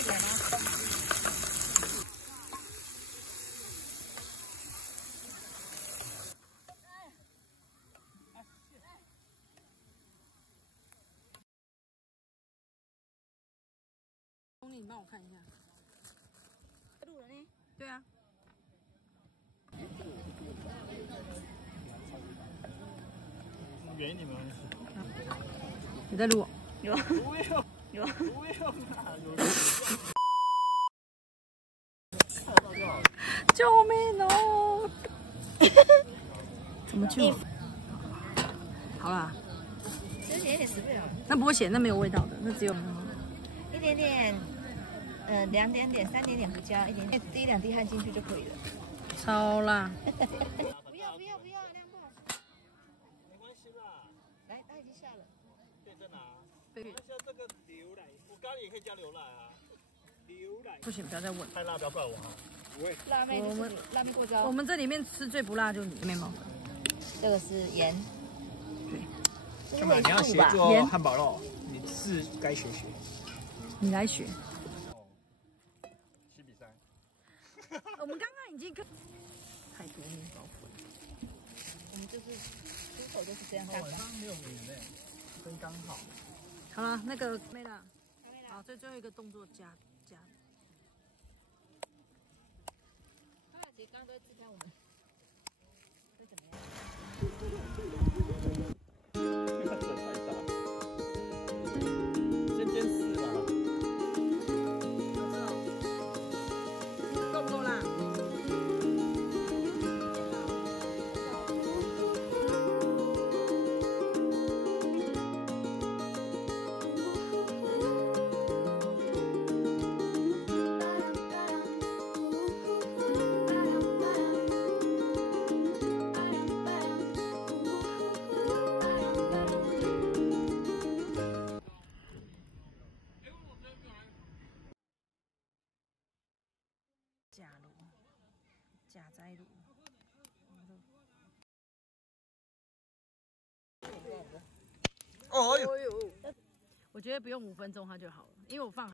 一点吗？你帮我看一下。录了呢？对啊。远一点吗？你在录？有。不用，有。不用啊，救命哦！怎么救？好啦，其实有点死不了。那不会咸，那没有味道的，那只有一点点，2点点、3点点胡椒，一点点滴2滴汗进去就可以了。超辣。不要，亮爸。没关系啦。来，它已经下了。对，在哪？对。像这个牛奶，我咖喱也可以加牛奶啊。牛奶。不行，不要再问。太辣，不要怪我啊。不会。辣妹就是辣妹过招。我们这里面吃最不辣就是你面包。这个是盐。对。干嘛？你要学做汉堡肉？你是该学。你来学。7比3。我们刚刚已经太多面包粉。我们就是出口就是这样干的。晚上6点呢，真刚好。好了，那个妹啦，好，最后一个动作加。他俩其实刚刚都在自拍我们，会怎么样？先煎4吧。够不够辣？假摘卤。哦呦！我觉得不用5分钟它就好了，因为我放。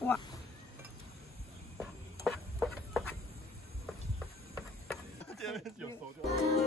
哇！这边有手就。